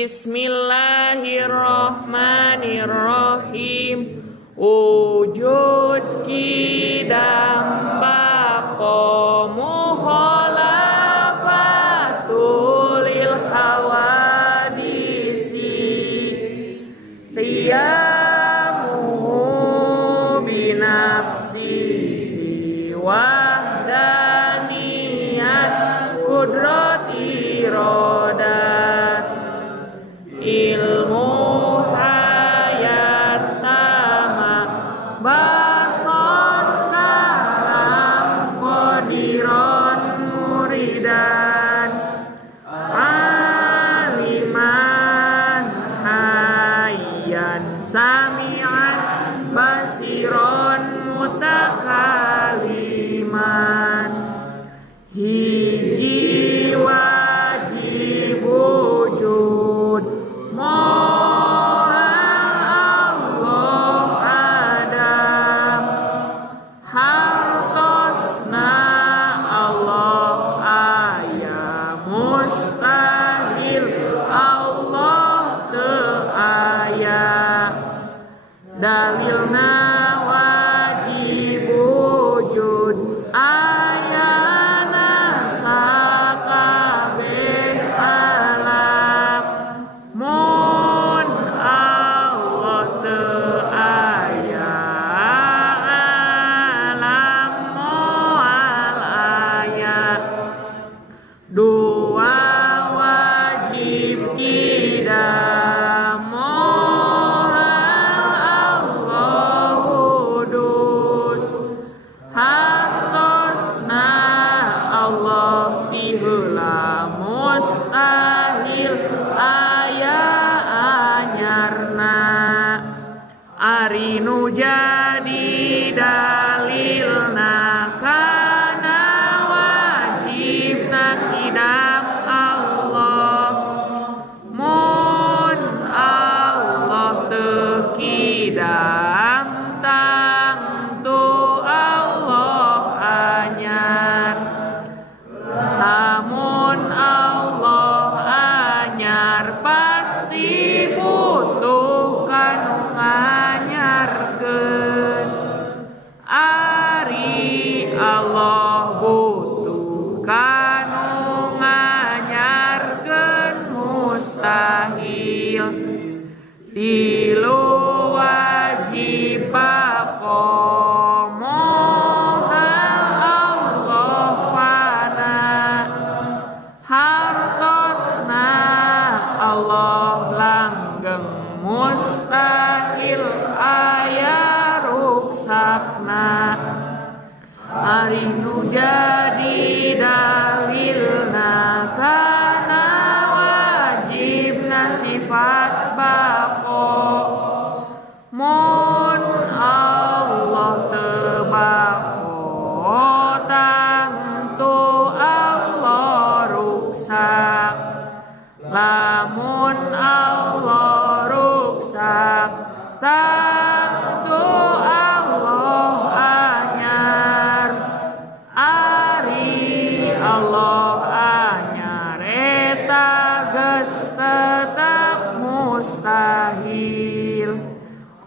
Bismillahirrahmanirrahim. Wujud kidam bako mukhalafatul hawadisi qiyamu binafsi wahdaniyat kudrat iradat ilmu hayat sama basar kalam qadiran muridan aliman hayyan sami'an basiron mutakaliman hiji wajib wujud moal Allah Adam hartosna Allah aya mustahil Allah teu aya dalilna wajib wujud ayana sakabeh alam mun Allah teu aya alam moal aya dua wajib kidam moal Allah hudus hartosna Allah tiheula mustahil aya anyarna ari nu jadi dalilna kana wajibna kidam Allah mun Allah teu kidam tangtu Allah anyar lamun Allah anyar pasti butuh kanu nganyarkeun ari Allah butuh kanu nganyarkeun mustahil tilu wajib bako mohal Allah fana hartosna Allah langgeng mustahil aya ruksakna ari nu jadi dalilna kana wajibna sifat bako mun Allah teu bako tangtu Allah ruksak lamun Allah ruksak tangtu Allah anyar ari Allah anyar eta geus tetep mustahil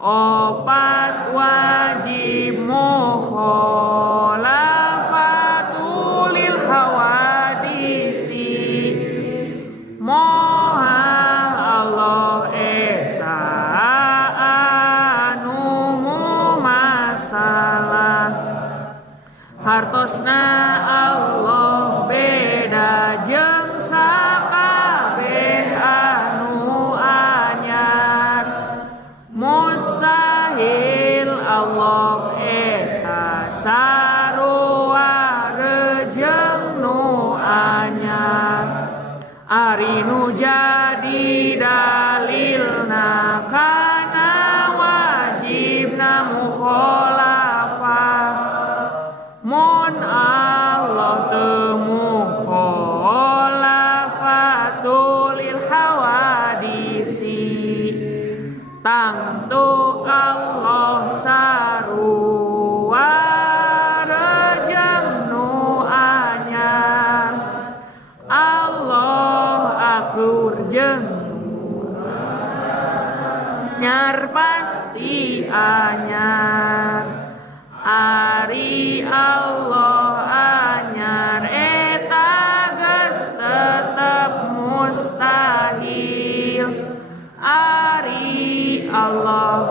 opat wajib mukhalafatul hawadisi mohal Allah eta anu masalah hartosna Allah beda jeung sakabeh anu anyar mustahil Allah eta sarua jeung nu anyar ari nu jadi dalilna kana wajibna mukhalafah mun Allah teu mukhalafatul hawadisi tangtu Allah sarua rejeng nu anyar Allah akur jeung anyar pasti anyar, ari Allah anyar eta geus tetep mustahil, ari Allah